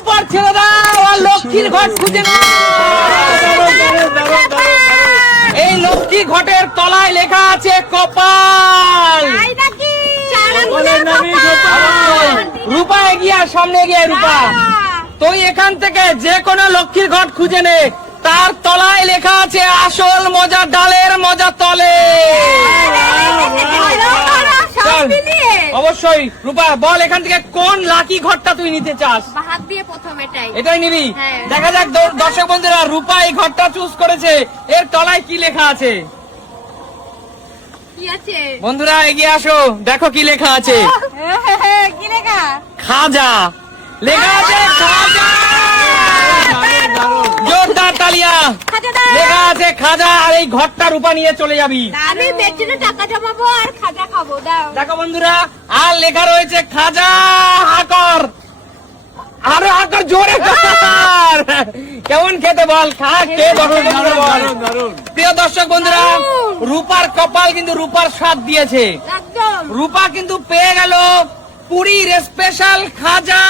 রূপার ছেড়ে দাও আর লক্ষ্মীর ঘট খুঁজে নাও। এই লক্ষ্মী ঘটের তলায় লেখা আছে কপাল। রূপা এগিয়ে আয়, সামনে এগিয়ে আয় রূপা। তুই এখান থেকে যে কোনো লক্ষ্মীর ঘট খুঁজে নে, তার তলায় লেখা আছে আসল মজা ডালের মজা তলে। চল, অবশ্যই রূপা বল এখান থেকে কোন লাকি ঘরটা তুই নিতে চাস? হাত দিয়ে প্রথম এটাই নিবি? দেখা যাক দর্শক বন্ধুরা, রূপা এই ঘরটা চুজ করেছে। এর তলায় কি লেখা আছে বন্ধুরা? এগিয়ে আসো, দেখো কি লেখা আছে। কি লেখা? খাজা লেখা আছে, খাজা। জোরদার তালিয়া। লেখা আছে খাজা। আর এই ঘরটা রূপা নিয়ে চলে যাবি। আমি পেছনে টাকা জমাবো আর খাজা খাবো। দাও। দেখো বন্ধুরা, আর লেখা রয়েছে খাজা হাকর। আরো হাকর, জোরে কর। কেমন খেতে বল, খা কে বল। প্রিয় দর্শক বন্ধুরা, রূপার কপাল কিন্তু রূপার স্বাদ দিয়েছে। রূপা কিন্তু পেয়ে গেল পুরীর স্পেশাল খাজা।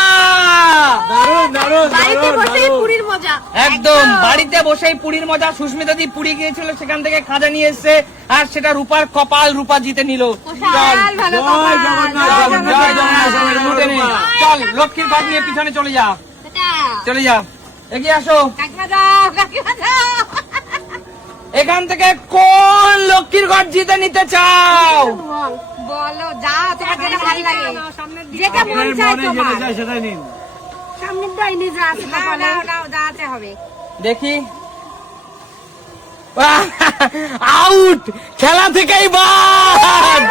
একদম বাড়িতে বসেই পুরীর মজা। সুস্মিতা দি পুরী গিয়েছিল, সেখান থেকে খাজা নিয়ে এসছে, আর সেটা রূপার কপাল। রূপা জিতে নিল। চল লক্ষ্মীর ঘট নিয়ে পিছনে চলে যা, চলে যা, এগিয়ে আসো। এখান থেকে কোন লক্ষ্মীর ঘট জিতে নিতে চাও? বলো, যাও, তোমার যেটা ভালো লাগে, যেটা মন চায় তোমার। সেটাই নিন। সামনের ডাইনে যা আছে নাও, যাতে হবে। দেখি। আউট, খেলা থেকেই বাদ।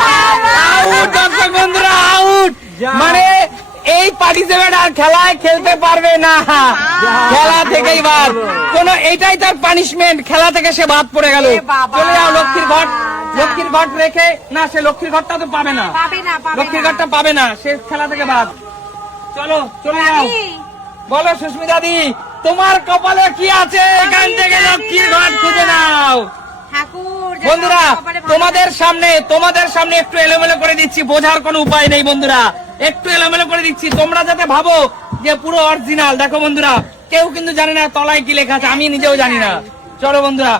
আউট দর্শক বন্ধুরা, আউট। মানে এই পার্টিসিপেন্ট আর খেলায় খেলতে পারবে না, খেলা থেকেই বাদ। কোন এইটাই তার পানিশমেন্ট, খেলা থেকে সে বাদ পড়ে গেল। চলে যাও লক্ষ্মীর ঘট। লক্ষ্মীর ঘট রেখে না, সে লক্ষ্মীর ঘরটা তো পাবে না, লক্ষ্মীর ঘরটা পাবে না, সে খেলা থেকে বাদ। চলো চলে যাও। বলো সুস্মিতা দি, তোমার কপালে কি আছে? এখান থেকে লক্ষ্মীর ঘট খুঁজে নাও। বন্ধুরা তোমাদের সামনে একটু এলোমেলো করে দিচ্ছি, বোঝার কোনো উপায় নেই বন্ধুরা, একটু এলোমেলো করে দিচ্ছি, তোমরা যাতে ভাবো যে পুরো অরিজিনাল। দেখো বন্ধুরা, কেউ কিন্তু জানে না তলায় কি লেখা আছে, আমি নিজেও জানি না। চলো বন্ধুরা,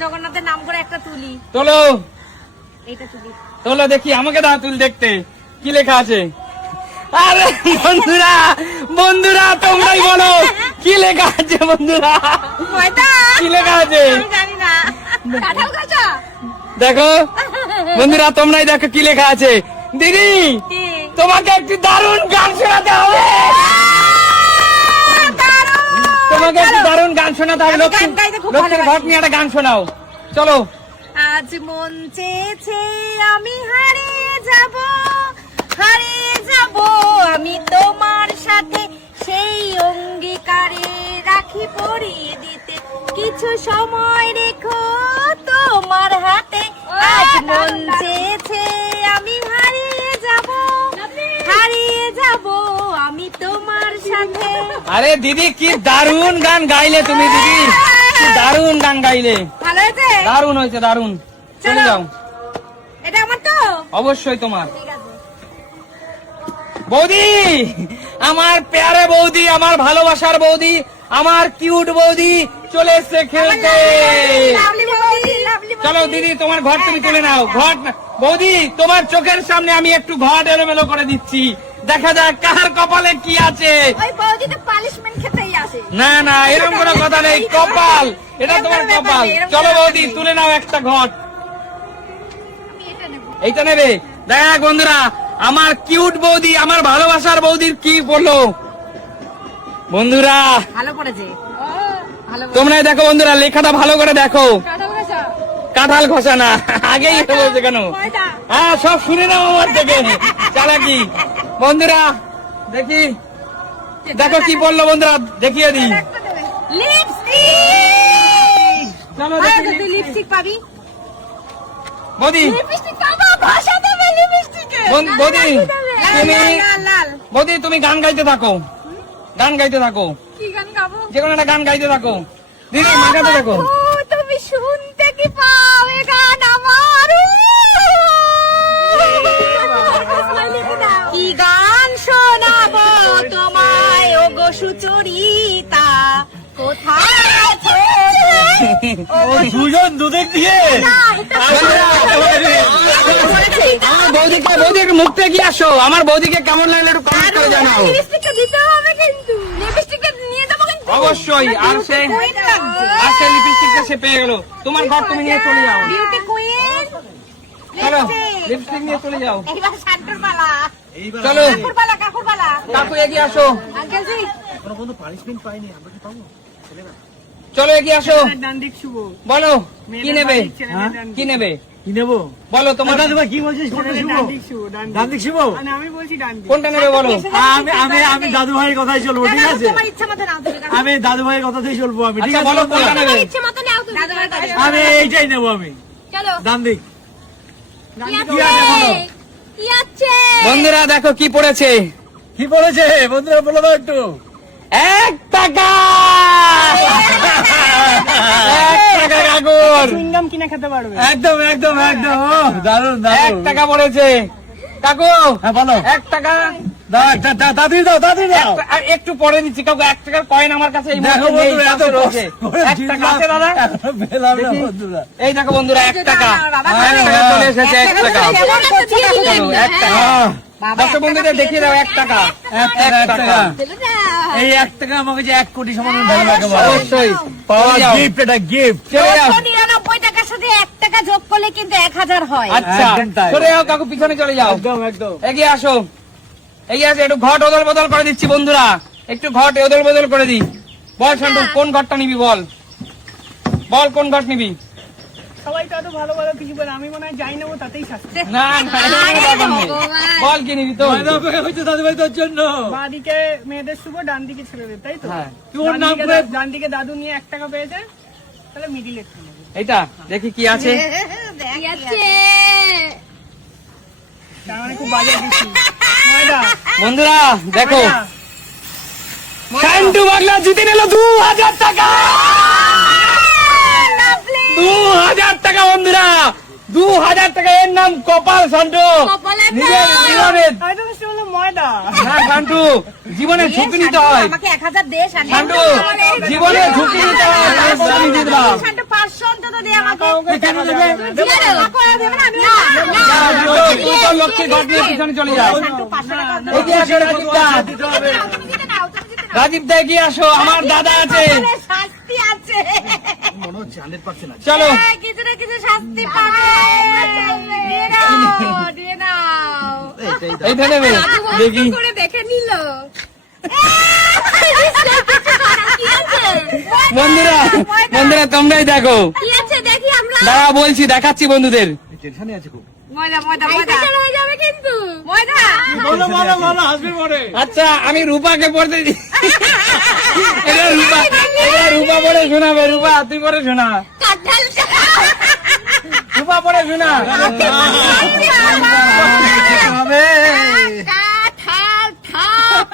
জগন্নাথের নাম করে একটা তুলি। চলো এইটা তুলি, চলো দেখি, আমাকে দাও তুল দেখতে কি লেখা আছে। আরে বন্ধুরা, বন্ধুরা তোমরাই বলো কি লেখা আছে। বন্ধুরা কি লেখা আছে জানি না। কাঁঠাল গাছা। দেখো বন্ধুরা, তোমরাই দেখো কি লেখা আছে। দিদি, তোমাকে একটি দারুণ গান শোনাতে হবে। তোমাকে একটি দারুণ গান শোনাতে হবে। লক্ষ্মীর ঘট নিয়ে একটা গান শোনাও, চলো। আজ মন চেয়েছে আমি হারিয়ে যাব, হারিয়ে যাব আমি তোমার সাথে, সেই অঙ্গীকারে রাখি পরিয়ে দিতে, কিছু সময় রেখো তোমার হাতে। আজ মন চেয়েছে আমি হারিয়ে যাব, হারিয়ে যাব আমি তোমার সাথে। আরে দিদি, কি দারুণ গান গাইলে তুমি। দিদি, কি দারুণ গান গাইলে। ভালো হয়েছে? দারুণ হয়েছে, দারুণ। চলে যাও। এটা আমার তো? অবশ্যই তোমার। ঠিক আছে। বৌদি, আমার প্যারে বৌদি, আমার ভালোবাসার বৌদি, আমার কিউট বৌদি চলে এসছে খেলতে। চলো দিদি, তোমার ঘর তুমি তুলে নাও। ঘট বৌদি, তোমার চোখের সামনে আমি একটু ঘট এলোমেলো করে দিচ্ছি, দেখা যাক কার কপালে কি আছে। ওই বৌদি তো পানিশমেন্ট খেতেই আসে। না না, এরকম কোনো কথা নেই, কপাল, এটা তোমার কপাল। চলো বৌদি, তুলে নাও একটা ঘট। এইটা নেবে? দেখ বন্ধুরা, আমার কিউট বৌদি, আমার ভালোবাসার বৌদির কি বললো বন্ধুরা। ভালো করেছে, তোমরা দেখো বন্ধুরা, লেখাটা ভালো করে দেখো। কাঁঠাল ঘষা না, আগেই বলছে কেন? হ্যাঁ, সব শুনে নাও আমার থেকে চালাকি। বন্ধুরা দেখি, দেখো কি বললো বন্ধুরা, দেখিয়ে দিই। চলো তুই লিপস্টিক পাবি। বৌদি, বৌদি তুমি গান গাইতে থাকো, গান গাইতে থাকো। কি গান গাবো? যে কোনো একটা গান গাইতে থাকো। দিদি মাথাতে থাকো। তুমি শুনতে কি পাও এ গান আমার? কি গান শোনাবো তোমায় ও কোথায় আছে? ও দুজন দুদিক দিয়ে আমার বৌদিকে মুখতে এগিয়ে আসো, আমার বৌদিকে কেমন লাগলো একটু কমেন্ট করে জানাও। লিপস্টিকটা দিতে হবে কিন্তু, লিপস্টিকটা নিয়ে যাবো কিন্তু। অবশ্যই। আর সে লিপস্টিকটা সে পেয়ে গেল, তোমার ঘর তুমি নিয়ে চলে যাও। বিউটি কুইন, চলো লিপস্টিক নিয়ে চলে যাও। এইবার শান্তুর পালা, চলো কাকুর পালা, কাকুর পালা। কাকু এগিয়ে আসো, আঙ্কেল জি, কোনো পানিশমেন্ট পাইনি, আমরা কি পাবো? চলো এগিয়ে আসো। বলো কি নেবে, হ্যাঁ? কি নেবে কি নেবো? বলো তোমার দাদু ভাই কি বলছিস? কোনটা শুভো? ডান দিক শুভো? আমি বলছি ডান দিক। কোনটা নেবে বলো। আমি দাদু ভাইয়ের কথাই চলবো, ঠিক আছে? তোমার ইচ্ছা মতো নাও তুমি, আমি দাদু ভাইয়ের কথাতেই চলবো, আমি ঠিক আচ্ছা আছে? বলো কোনটা নেবে। তোমার ইচ্ছা মতো নাও তুমি। আমি এইটাই নেবো, আমি চলো, ডান দিক। কি আছে বলো? কি আছে? বন্ধুরা দেখো কি পড়েছে, কি বলেছে বন্ধুরা, বলো তো একটু। 1 টাকা। 1 টাকা কাকুর, চুইংগাম কিনে খেতে পারবে। একদম একদম একদম, ও, দারুন 1 দারুন। টাকা পড়েছে কাকু। হ্যাঁ বলো। 1 টাকা দাও, দাদি দাও, দাদি দাও। আর একটু পরে দিচ্ছি কাকু, 1 টাকার কয়েন আমার কাছে এই দেখো মুহূর্তে নেই, বন্ধুরা, এত পাশে রয়েছে। কষ্ট করে 1 টাকা আছে দাদা, এখনো পেলাম না দেখি। বন্ধুরা। এই দেখো বন্ধুরা 1 টাকা, বাবা, 1 টাকা চলে এসেছে। 1 টাকা কেমন লাগছে দিয়ে দিলেন? চলো, 1 টাকা। আহ, দর্শক বন্ধুদের দেখিয়ে দাও 1 টাকা। 1 টাকা, 1 টাকা। চলো যাও। এই 1 টাকা আমাকে যে 1 কোটি সমান ভালো লাগে বলো। অবশ্যই পাওয়া চলে যাও। গিফট, এটা গিফট। চলে যাও। 999 টাকার সাথে 1 টাকা যোগ করলে কিন্তু 1000 হয়। আচ্ছা একদম তাই। চলে যাও কাকু, পিছনে চলে যাও। একদম একদম। এগিয়ে আসো, এগিয়ে আসো, একটু ঘট ওদল বদল করে দিচ্ছি বন্ধুরা, একটু ঘট ওদল বদল করে দিই। বল সন্টু কোন ঘরটা নিবি, বল বল কোন ঘট নিবি। সবাই তো এত ভালো ভালো কিছু বলে, আমি মনে হয় যাই নেবো তাতেই শাস্তি। না না এরকম ব্যাপার নেই। ভগবান। বল কি নিবি তো। ময়দা অপেক্ষা করছে দাদু ভাই তোর জন্য। বাঁ দিকে মেয়েদের শুভ, ডান দিকে ছেলেদের, তাই তো? হ্যাঁ। তোর ডান নাম দিকে করে- ডান দিকে দাদু নিয়ে 1 টাকা পেয়েছে, তাহলে মিডিল একটু নেবে। এইটা দেখি কি আছে। কি আছে? তার মানে খুব বাজে দিচ্ছি। ময়দা, বন্ধুরা দেখো, ময়দা। শান্টু বাগলা জিতে নিল 2000 টাকা। 2000 টাকা বন্ধুরা, 2000 টাকা। এর নাম কপাল শান্টু। কপালে নিজের জীবনের, আমি তো বুঝতে বললাম ময়দা। না শান্টু জীবনের ঝুঁকি নিতে হয়। আমাকে 1000 দে শান্টু। শান্টু জীবনে ঝুঁকি নিতে হয়, তারপর আমি দিয়ে দিলাম। শান্টু 500 অন্তত দে আমাকে। কেন দেবে? দিয়ে দাও। কাকু আর দেবে না, আমি না। তুই তো লক্ষ্মীর ঘট নিয়ে পিছনে চলে যাও। শান্টু 500 টাকা দাও। এগিয়ে আসো রাজীব দা, দিতে হবে। তুমি দিতে নাও, তুমি দিতে নাও। রাজীব দা এগিয়ে আসো, আমার দাদা আছে। কপালে শাস্তি আছে। মনে হচ্ছে 100% আছে। চলো হ্যাঁ, কিছু না কিছু শাস্তি পাবে। দিয়ে নাও, দিয়ে নাও। এইটা নেবে দেখি। করে দেখে নিল। বন্ধুরা বন্ধুরা তোমরাই দেখো, কি আছে দেখি আমরা। দাঁড়া বলছি, দেখাচ্ছি বন্ধুদের। টেনশনে আছে খুব। ময়দা ময়দা ময়দা হয়ে যাবে কিন্তু। ময়দা। বলো বলো বলো, হাসবি পরে। আচ্ছা আমি রূপাকে পড়তে দিই। এটা রূপা পড়ে শোনাবে। রূপা তুই পড়ে শোনা, কাঁঠাল। রূপা পড়ে শোনা। হবে। কাঁঠাল ঠাপ।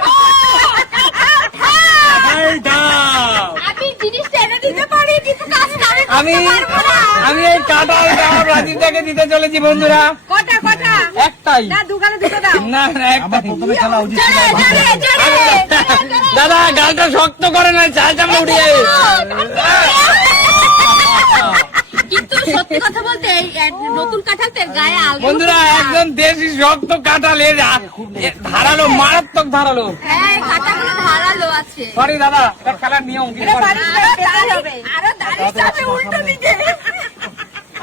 কাঁঠাল ঠাপ। এই দাও। আমি জিনিসটা এনে দিতে পারি কিন্তু কাজটা আমি করতে পারবো না। আমি এই কাঁঠালটা রাজীব দাকে দিতে চলেছি বন্ধুরা। কটা কটা? একটাই না দোকানে দুটো দাও। না না আমার একটাই। প্রথমে খেলা উচিত ছিল। জোরে জোরে জোরে। দাদা গালটা শক্ত করে না, চাল চামড়া উঠিয়ে। কিন্তু সত্যি কথা বলতে এই নতুন কাঁঠালতে গায়ে আলগা। বন্ধুরা একদম দেশি শক্ত কাঁঠাল, এর ধারালো, মারাত্মক ধারালো। হ্যাঁ কাঁটাগুলো ধারালো আছে। সরি দাদা, এটা খেলার নিয়ম কি করে? আরো দাঁড়িয়ে যাবে উল্টো দিকে।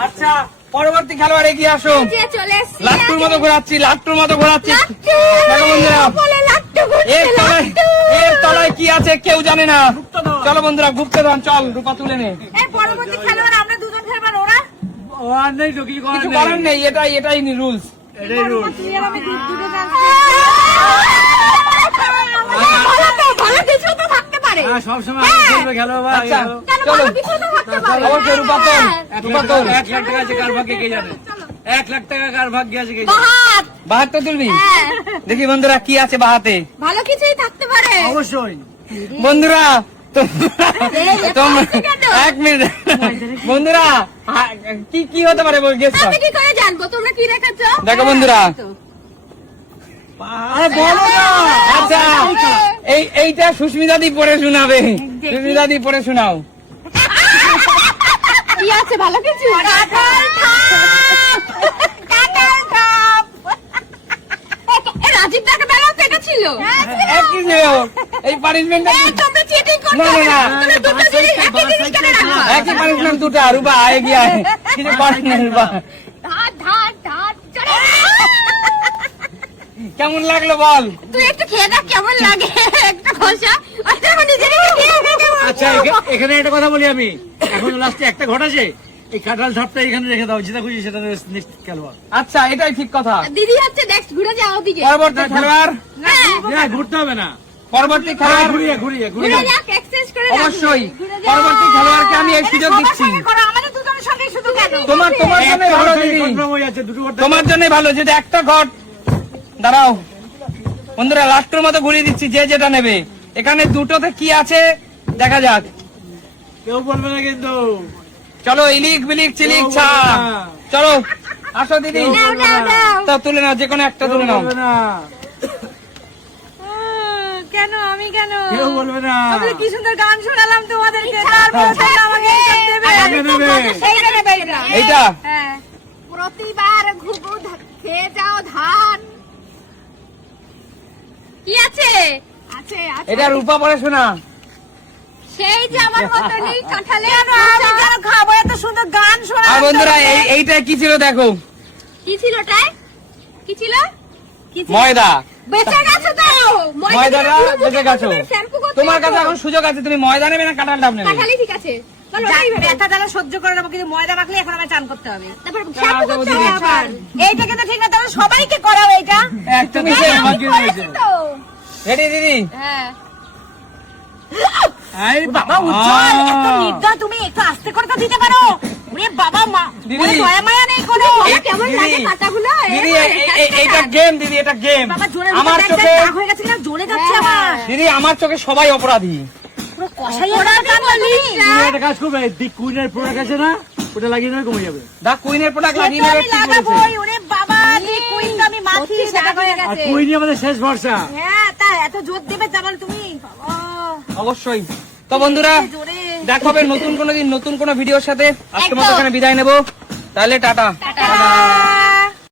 আচ্ছা পরবর্তী খেলোয়াড় এগিয়ে আসো। যে চলে এসছি। লাট্টুর মতো ঘোরাচ্ছি, লাট্টুর মতো ঘোরাচ্ছি। দেখো বন্ধুরা, বলে লাট্টু এর ঘুরছে তলায় লাট্টু। এর তলায় কি আছে কেউ জানে না। চলো বন্ধুরা গুপ্তধন, চল রূপা তুলে নে। এই পরবর্তী খেলোয়াড় আমরা দুজন খেলবার ওরা। ও আর নেই তো, কিছু কিছু করার করার নেই। নেই, এটাই রুলস। এটাই রুল। তুই আর আমি দুটো জানছি। ভালো কিছু তো থাকতে পারে। হ্যাঁ, সবসময় আমি খেলবে, খেলো ভাই, আচ্ছা খেলো। কেন চলো। ভালো কিছু তো থাকতে পারে। অবশ্যই রূপা তোল, রূপা তোল। 1 লাখ টাকা আছে কার ভাগ্যে কে জানে। 1 লাখ টাকা কার ভাগ্যে আছে কে জানে। বাহাত। বাহাত্তর তুলবি? হ্যাঁ, দেখি বন্ধুরা কি আছে বাহাতে। ভালো কিছুই থাকতে পারে। অবশ্যই। বন্ধুরা তোমরা কেন? 1 মিনিট বন্ধুরা, কি কি হতে পারে গেস কর। আমি কি করে জানবো তোমরা কি রেখেছো? দেখো বন্ধুরা, আরে বলো না। আচ্ছা এইটা সুস্মিতা দি পড়ে শোনাবে। সুস্মিতা দি পড়ে শোনাও। কি আছে ভালো কিছু? কাঁঠাল খাপ। এ রাজীব দাকে বেলা তো এটা ছিল। একই ছিল। এই পানিশমেন্টটা তোমরা চিটিং করছো। না, না, না। তুমি দুটো জিনিস একই জিনিস কেন রাখো? একই পানিশমেন্ট দুটো রুবা আয় গিয়া কিছু করেন না রুবা। ধার চলে। কেমন লাগলো বল? তুই একটু খেয়ে দেখ কেমন লাগে একটা খোসা। ওইটা মানে নিজেরই খেয়ে দেখ কেমন। আচ্ছা এখানে একটা কথা বলি আমি, এখন লাস্টে একটা ঘটাছে, এই কাঁঠাল ধাপটা এখানে রেখে দাও, যেটা খুশি সেটা নেক্সট খেলোয়াড়। আচ্ছা এটাই ঠিক কথা। দিদি হচ্ছে নেক্সট ঘুরে যাও ওদিকে। পরবর্তী খেলোয়াড় না ঘুরতে হবে না, পরবর্তী খেলোয়াড় ঘুরিয়ে ঘুরিয়ে ঘুরে ঘুরিয়ে যাক এক্সচেঞ্জ করে অবশ্যই পরবর্তী খেলোয়াড়কে আমি এই সুযোগ দিচ্ছি। আমাদের দুজনের সঙ্গে শুধু কেন? তোমার জন্য ভালো দিদি, কনফার্ম হয়ে যাচ্ছে, দুটো ঘর তোমার জন্য ভালো। যদি একটা ঘট দাঁড়াও বন্ধুরা, লাস্টের মতো ঘুরিয়ে দিচ্ছি, যে যেটা নেবে। এখানে দুটোতে কি আছে দেখা যাক। কেউ বলবে না কিন্তু। চলো ইলিক বিলিক চিলিক কেউ ছা, বলবে না। চলো আসো দিদি। নাও নাও নাও। তা তুলে নাও, যে কোনো একটা কেউ তুলে নাও। বলবে না, কেন আমি কেন? কেউ বলবে না। আমি কি সুন্দর গান শোনালাম তোমাদেরকে, তারপর তোমরা আমাকে এটা দেবে। আগে নেবে। সেইটা নেবে এটা। এইটা হ্যাঁ। প্রতিবার ঘুঘু খেয়ে যাও ধান। কি আছে? আছে আছে। এটা রূপা পড়ে শোনা। সেই যে আমার মতনই কাঁঠালে আমি কেন খাবো? এত সুন্দর গান শোনা। আর বন্ধুরা এইটা কি ছিল দেখো, কি ছিল ওটায়? কি ছিল? কি ছিল? ময়দা। বেঁচে গেছো তো। ময়দাটা পুরো মুখে বেঁচে গেছো। তুমি শ্যাম্পু করতে তোমার কাছে যাবো। এখন সুযোগ আছে, তুমি ময়দা নেবে না কাঁঠাল ডাব নেবে? কাঁঠালই ঠিক আছে। চলো ওটাই ভেবে। ব্যথা দ্বারা সহ্য করে নেবো, কিন্তু ময়দা মাখলে এখন আমার চান করতে হবে। তারপর শ্যাম্পু করতে হবে আবার। এইটা কিন্তু ঠিক না, তাহলে সবাইকে করাও এইটা। তুমি আমি করেছি তো। রেডি দিদি? হ্যাঁ। এই বাবা উজ্জ্বল, এত নির্দয় তুমি, একটু আস্তে করে তো দিতে পারো। ওরে বাবা মা, দিদি। ওরে দয়া মায়া নেই কোনো। এই- কেমন দিদি, লাগে কাঁটাগুলো? দিদি এইটা গেম দিদি, এটা গেম। বাবা জোরে আমার দেখ, চোখে রাগ হয়ে গেছে কিনা, জোরে যাচ্ছে আমার। দিদি, আমার চোখে সবাই অপরাধী। পুরো কষাই আমার কান বলিস। তুমি একটা কাজ করবে, দি কুইনের প্রোডাক্ট আছে না, ওটা লাগিয়ে নেবে, কমে যাবে। দা কুইনের প্রোডাক্ট লাগিয়ে সেটা নেবে, আমি ঠিক লাগাবোই। বলেছে। ওরে বাবা, এই কুইনটা আমি মাখি, সত্যি সেটা হয়ে রাগ গেছে। আর কুইনই আমাদের শেষ ভরসা। হ্যাঁ, তা এত জোর দেবে জামাল তুমি? বাবা, অবশ্যই। তো বন্ধুরা জোরে। দেখা হবে নতুন কোনো দিন নতুন কোনো ভিডিওর সাথে। আজকের মতো একদম। এখানে বিদায় নেবো, তাহলে টাটা। টাটা।